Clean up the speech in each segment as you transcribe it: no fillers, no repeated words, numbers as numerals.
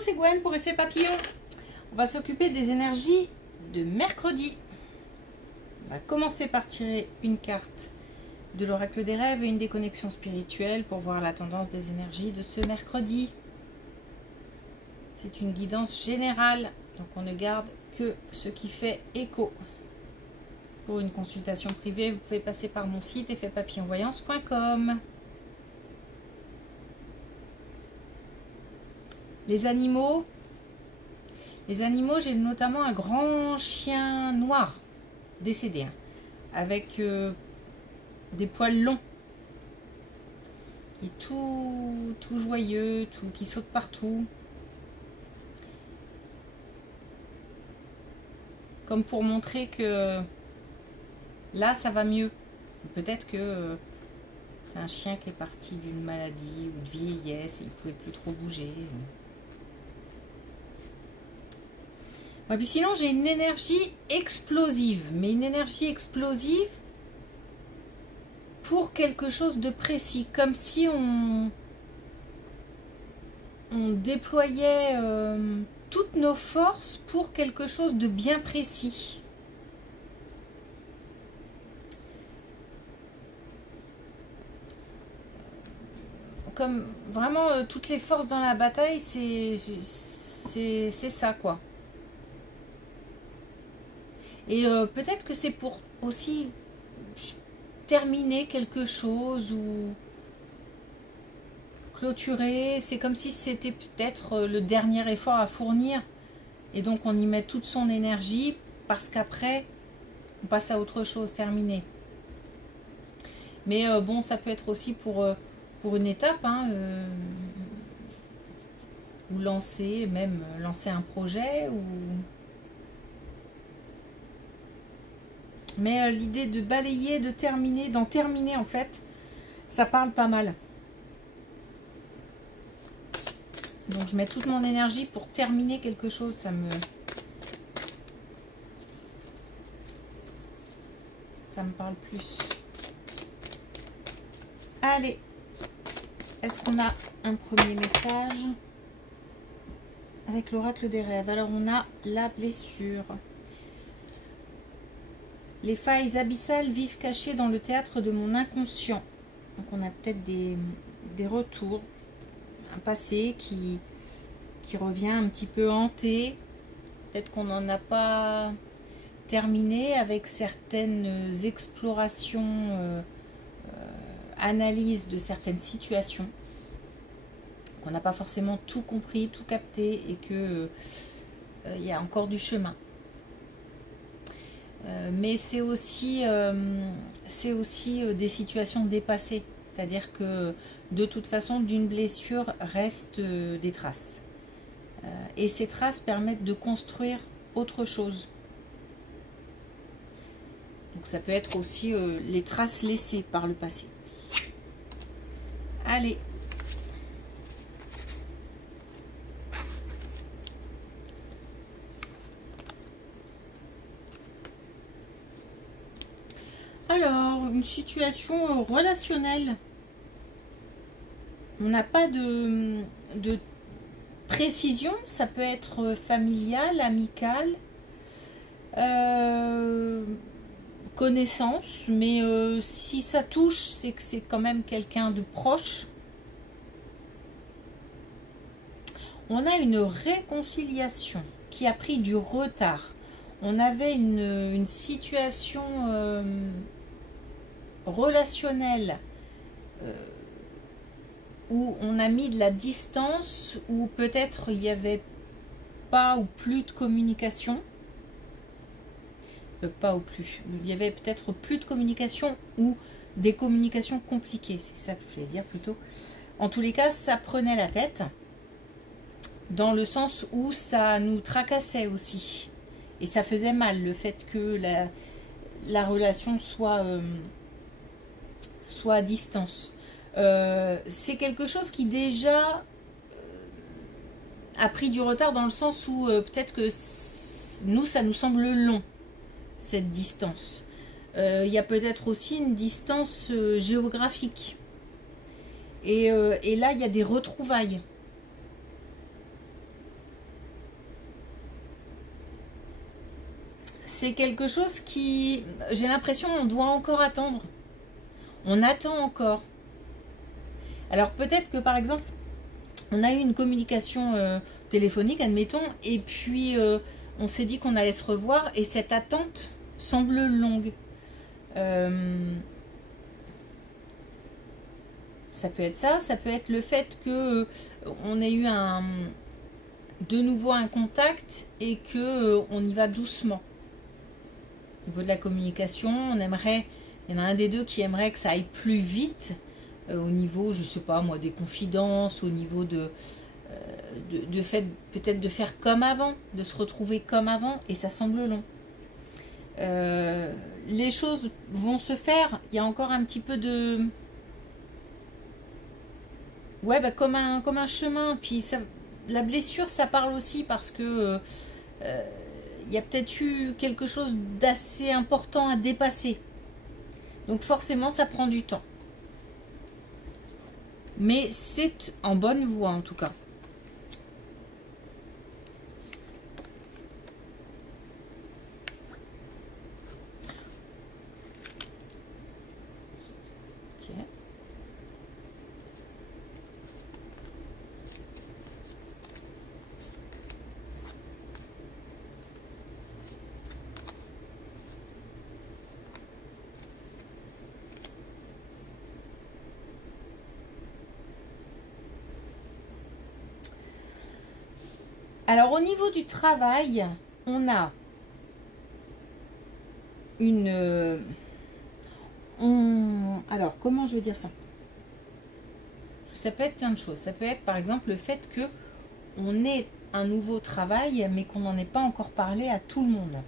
c'est Gwen pour Effet Papillon. On va s'occuper des énergies de mercredi. On va commencer par tirer une carte de l'oracle des rêves et une des connexions spirituelles pour voir la tendance des énergies de ce mercredi. C'est une guidance générale, donc on ne garde que ce qui fait écho. Pour une consultation privée, vous pouvez passer par mon site effetpapillonvoyance.com. Les animaux, j'ai notamment un grand chien noir décédé, hein, avec des poils longs, qui est tout joyeux, qui saute partout. Comme pour montrer que là, ça va mieux. Peut-être que c'est un chien qui est parti d'une maladie ou de vieillesse et il ne pouvait plus trop bouger. Et puis sinon, j'ai une énergie explosive. Mais une énergie explosive pour quelque chose de précis. Comme si on déployait toutes nos forces pour quelque chose de bien précis. Comme vraiment toutes les forces dans la bataille, c'est ça quoi. Et peut-être que c'est pour aussi terminer quelque chose ou clôturer. C'est comme si c'était peut-être le dernier effort à fournir. Et donc on y met toute son énergie parce qu'après on passe à autre chose, terminé. Mais bon, ça peut être aussi pour une étape, hein, ou lancer un projet. Mais l'idée de balayer, d'en terminer en fait, ça parle pas mal. Donc je mets toute mon énergie pour terminer quelque chose, ça me parle plus. Allez, est-ce qu'on a un premier message avec l'oracle des rêves? Alors on a la blessure. Les failles abyssales vivent cachées dans le théâtre de mon inconscient. Donc on a peut-être des retours, un passé qui revient un petit peu hanté. Peut-être qu'on n'en a pas terminé avec certaines explorations, analyses de certaines situations. Qu'on n'a pas forcément tout compris, tout capté et que il y a encore du chemin. Mais c'est aussi des situations dépassées. C'est-à-dire que de toute façon, d'une blessure restent des traces. Et ces traces permettent de construire autre chose. Donc ça peut être aussi les traces laissées par le passé. Allez. Alors, une situation relationnelle. On n'a pas de précision. Ça peut être familial, amical, connaissance. Mais si ça touche, c'est que c'est quand même quelqu'un de proche. On a une réconciliation qui a pris du retard. On avait une situation relationnelle où on a mis de la distance, où peut-être il n'y avait pas ou plus de communication. Pas ou plus. Il y avait peut-être plus de communication ou des communications compliquées. C'est ça que je voulais dire plutôt. En tous les cas, ça prenait la tête. Dans le sens où ça nous tracassait aussi. Et ça faisait mal le fait que la relation soit à distance. C'est quelque chose qui déjà a pris du retard dans le sens où peut-être que nous, ça nous semble long, cette distance. Il y a peut-être aussi une distance géographique. Et là, il y a des retrouvailles. c'est quelque chose qui, j'ai l'impression, on doit encore attendre. On attend encore. Alors peut-être que par exemple, on a eu une communication téléphonique, admettons, et puis on s'est dit qu'on allait se revoir, et cette attente semble longue. Ça peut être ça, ça peut être le fait que on ait eu de nouveau un contact et que on y va doucement. Au niveau de la communication, il y en a un des deux qui aimerait que ça aille plus vite, au niveau, je sais pas moi, des confidences, au niveau de fait peut-être de faire comme avant, de se retrouver comme avant, et ça semble long. Les choses vont se faire, il y a encore un petit peu de... Ouais, bah, comme un chemin, puis ça, la blessure, ça parle aussi parce que il y a peut-être eu quelque chose d'assez important à dépasser. Donc forcément, ça prend du temps. Mais c'est en bonne voie en tout cas. Ok. Alors au niveau du travail, on a alors comment je veux dire ça? Ça peut être plein de choses. Ça peut être par exemple le fait que on ait un nouveau travail mais qu'on n'en ait pas encore parlé à tout le monde.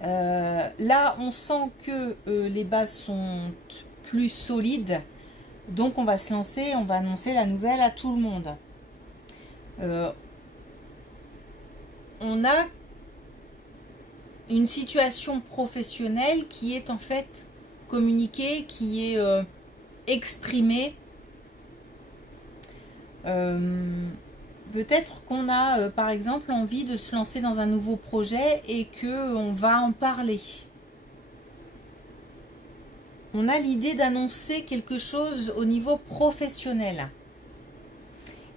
Là on sent que les bases sont plus solides, donc on va se lancer, on va annoncer la nouvelle à tout le monde. On a une situation professionnelle qui est en fait communiquée, qui est exprimée. Peut-être qu'on a par exemple envie de se lancer dans un nouveau projet et que on va en parler. On a l'idée d'annoncer quelque chose au niveau professionnel.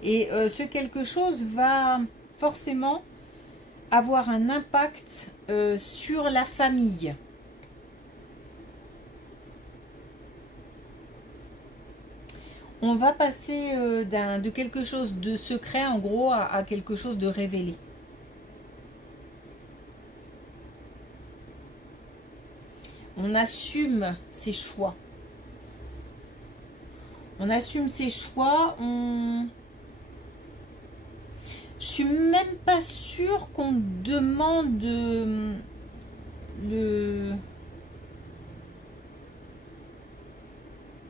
Et ce quelque chose va forcément avoir un impact sur la famille. On va passer de quelque chose de secret, en gros, à quelque chose de révélé. On assume ses choix. On assume ses choix, Je suis même pas sûre qu'on demande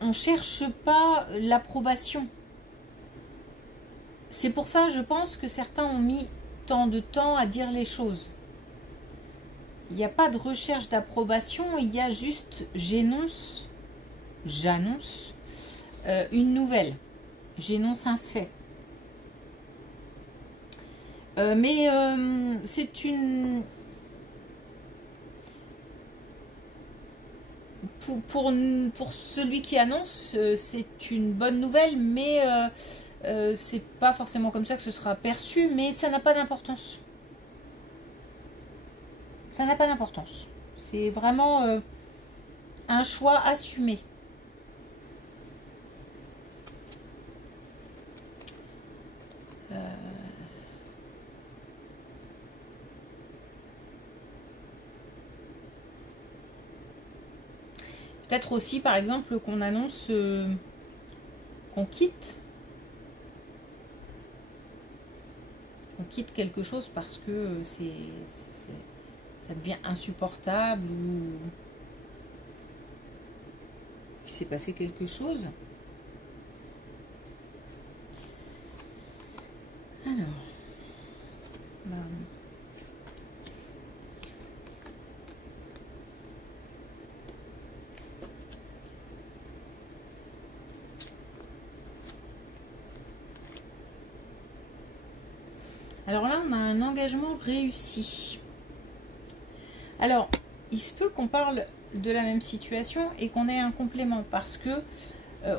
on cherche pas l'approbation. C'est pour ça, je pense que certains ont mis tant de temps à dire les choses. Il n'y a pas de recherche d'approbation, il y a juste j'annonce une nouvelle. J'énonce un fait. Mais c'est une... Pour celui qui annonce, c'est une bonne nouvelle, mais c'est pas forcément comme ça que ce sera perçu, mais ça n'a pas d'importance. Ça n'a pas d'importance. C'est vraiment un choix assumé. Peut-être aussi, par exemple, qu'on annonce qu'on quitte. On quitte quelque chose parce que ça devient insupportable ou il s'est passé quelque chose. Alors, Alors là, on a un engagement réussi. Alors, il se peut qu'on parle de la même situation et qu'on ait un complément parce que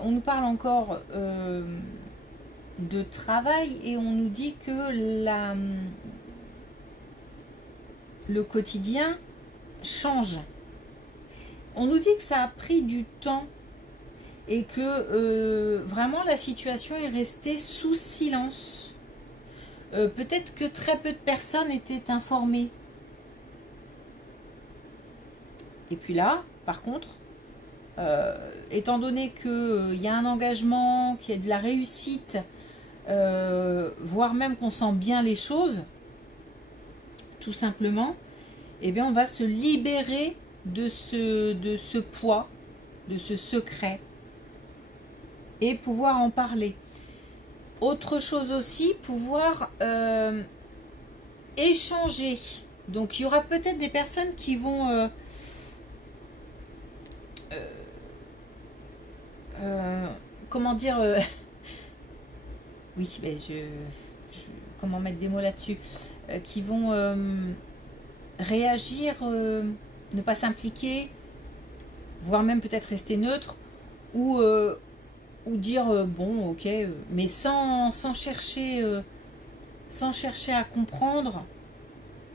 on nous parle encore de travail et on nous dit que le quotidien change. On nous dit que ça a pris du temps et que vraiment la situation est restée sous silence. Peut-être que très peu de personnes étaient informées. Et puis là, par contre, étant donné qu'il y a un engagement, qu'il y a de la réussite, voire même qu'on sent bien les choses, tout simplement, eh bien on va se libérer de ce poids, de ce secret, et pouvoir en parler. Autre chose aussi, pouvoir échanger. Donc il y aura peut-être des personnes qui vont comment dire oui, mais comment mettre des mots là-dessus, qui vont réagir, ne pas s'impliquer, voire même peut-être rester neutre, ou dire bon, ok, mais sans chercher à comprendre,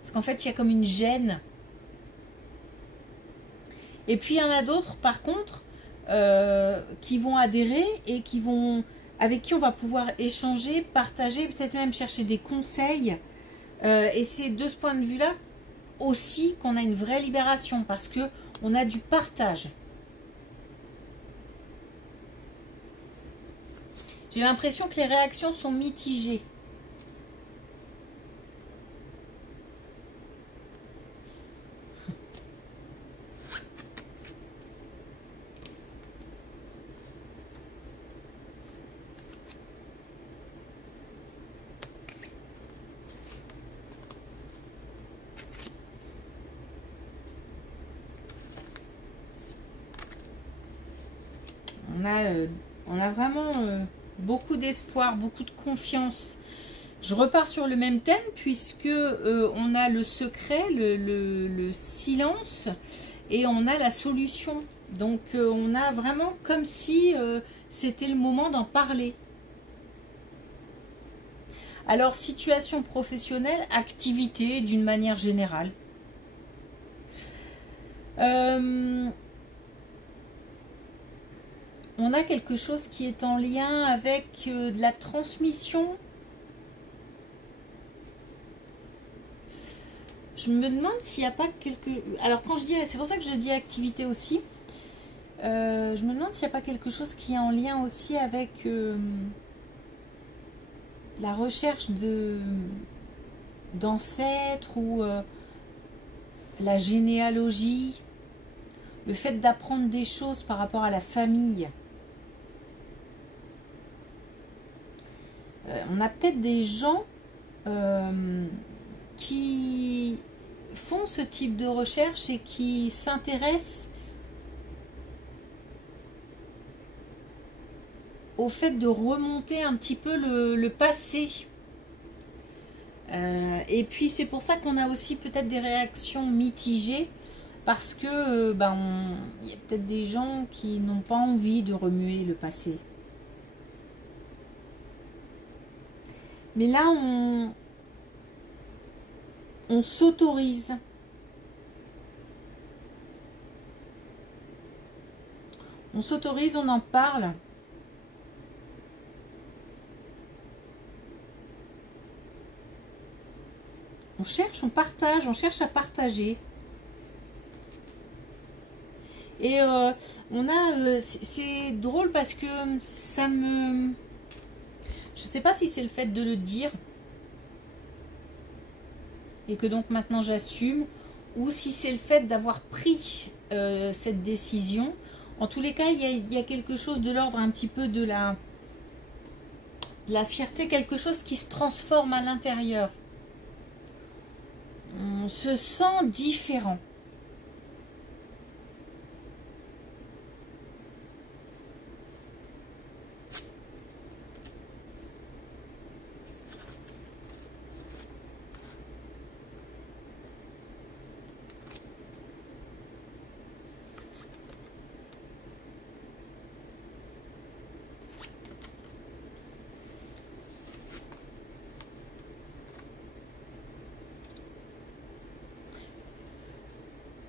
parce qu'en fait il y a comme une gêne. Et puis il y en a d'autres par contre qui vont adhérer et avec qui on va pouvoir échanger, partager, peut-être même chercher des conseils. Et c'est de ce point de vue là aussi qu'on a une vraie libération, parce que on a du partage. J'ai l'impression que les réactions sont mitigées. On a vraiment beaucoup d'espoir, beaucoup de confiance. Je repars sur le même thème puisque on a le secret, le silence, et on a la solution. Donc on a vraiment comme si c'était le moment d'en parler. Alors situation professionnelle, activité d'une manière générale. On a quelque chose qui est en lien avec de la transmission. Je me demande s'il n'y a pas quelque... Alors quand je dis... C'est pour ça que je dis activité aussi. Je me demande s'il n'y a pas quelque chose qui est en lien aussi avec la recherche d'ancêtres ou la généalogie. Le fait d'apprendre des choses par rapport à la famille. On a peut-être des gens qui font ce type de recherche et qui s'intéressent au fait de remonter un petit peu le passé. Et puis c'est pour ça qu'on a aussi peut-être des réactions mitigées, parce que il y a peut-être des gens qui n'ont pas envie de remuer le passé. Mais là, on s'autorise. On s'autorise, on en parle. On cherche, on partage, on cherche à partager. Et on a... c'est drôle parce que ça me... Je ne sais pas si c'est le fait de le dire et que donc maintenant j'assume, ou si c'est le fait d'avoir pris cette décision. En tous les cas, il y a quelque chose de l'ordre un petit peu de la fierté, quelque chose qui se transforme à l'intérieur. On se sent différent.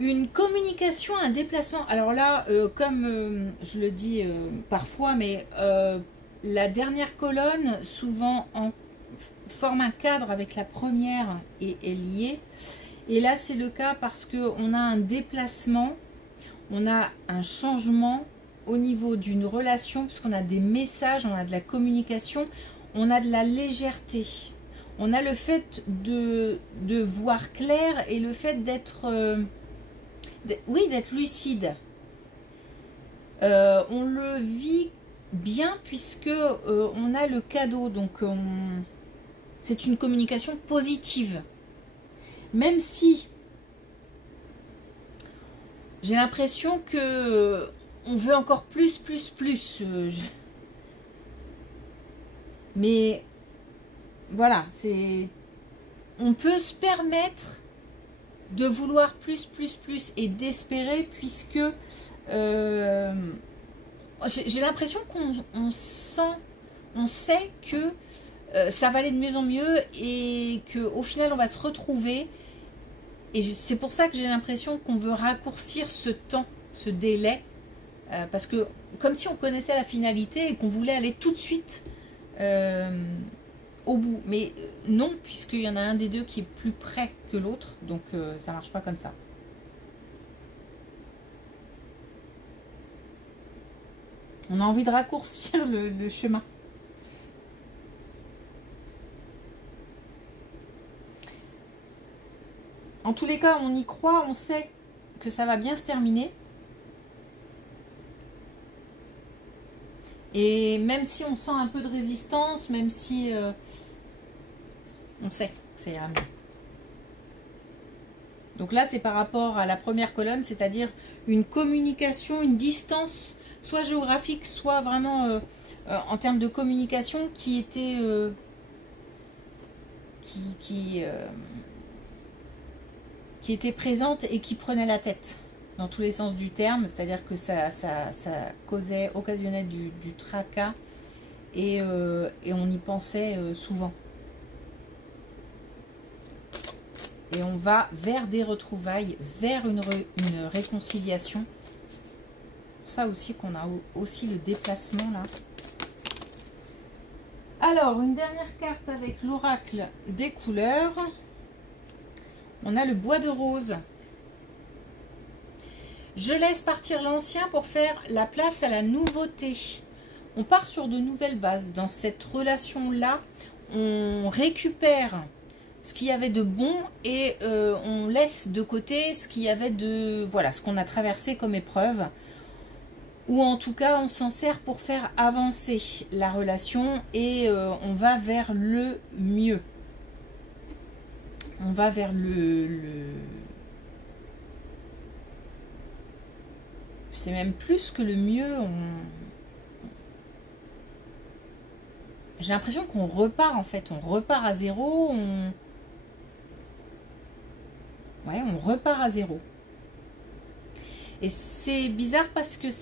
Une communication, un déplacement. Alors là, comme je le dis parfois, mais la dernière colonne, souvent forme un cadre avec la première et est liée. Et là, c'est le cas parce qu'on a un déplacement, on a un changement au niveau d'une relation, puisqu'on a des messages, on a de la communication, on a de la légèreté. On a le fait de voir clair et le fait d'être d'être lucide. On le vit bien puisque on a le cadeau, donc c'est une communication positive. Même si j'ai l'impression que on veut encore plus. Mais voilà, on peut se permettre de vouloir plus et d'espérer, puisque j'ai l'impression qu'on sait que ça va aller de mieux en mieux et qu'au final on va se retrouver. Et c'est pour ça que j'ai l'impression qu'on veut raccourcir ce temps, ce délai, parce que comme si on connaissait la finalité et qu'on voulait aller tout de suite au bout. Mais non, puisqu'il y en a un des deux qui est plus près que l'autre, donc ça marche pas comme ça. On a envie de raccourcir le chemin. En tous les cas, on y croit, on sait que ça va bien se terminer. Et même si on sent un peu de résistance, même si on sait que ça ira mieux. Donc là, c'est par rapport à la première colonne, c'est-à-dire une communication, une distance, soit géographique, soit vraiment en termes de communication qui était... qui était présente et qui prenait la tête dans tous les sens du terme, c'est-à-dire que ça causait, occasionnait du tracas et on y pensait souvent. Et on va vers des retrouvailles, vers une réconciliation. C'est pour ça aussi qu'on a aussi le déplacement là. Alors, une dernière carte avec l'oracle des couleurs. On a le bois de rose. Je laisse partir l'ancien pour faire la place à la nouveauté. On part sur de nouvelles bases. Dans cette relation-là, on récupère ce qu'il y avait de bon et on laisse de côté ce qu'il y avait de... Voilà, ce qu'on a traversé comme épreuve. Ou en tout cas, on s'en sert pour faire avancer la relation et on va vers le mieux. On va vers c'est même plus que le mieux. J'ai l'impression qu'on repart en fait. On repart à zéro. Ouais, on repart à zéro. Et c'est bizarre parce que je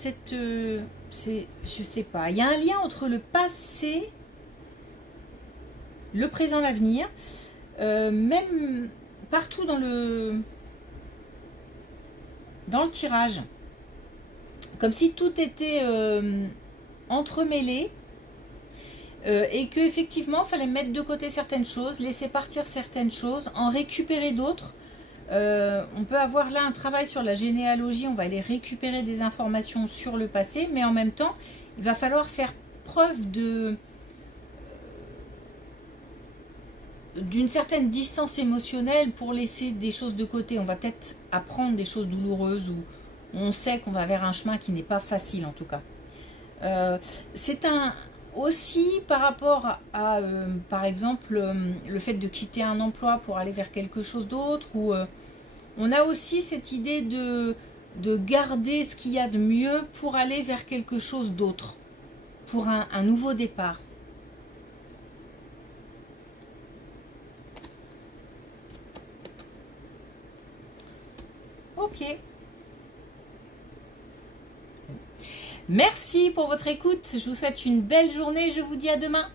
sais pas. Il y a un lien entre le passé, le présent, l'avenir. Même partout dans le tirage, comme si tout était entremêlé et que effectivement il fallait mettre de côté certaines choses, laisser partir certaines choses, en récupérer d'autres. On peut avoir là un travail sur la généalogie, on va aller récupérer des informations sur le passé, mais en même temps il va falloir faire preuve d'une certaine distance émotionnelle pour laisser des choses de côté. On va peut-être apprendre des choses douloureuses ou on sait qu'on va vers un chemin qui n'est pas facile en tout cas. C'est aussi par rapport à par exemple le fait de quitter un emploi pour aller vers quelque chose d'autre, ou on a aussi cette idée de garder ce qu'il y a de mieux pour aller vers quelque chose d'autre, pour un nouveau départ. Ok. Merci pour votre écoute. Je vous souhaite une belle journée. Je vous dis à demain.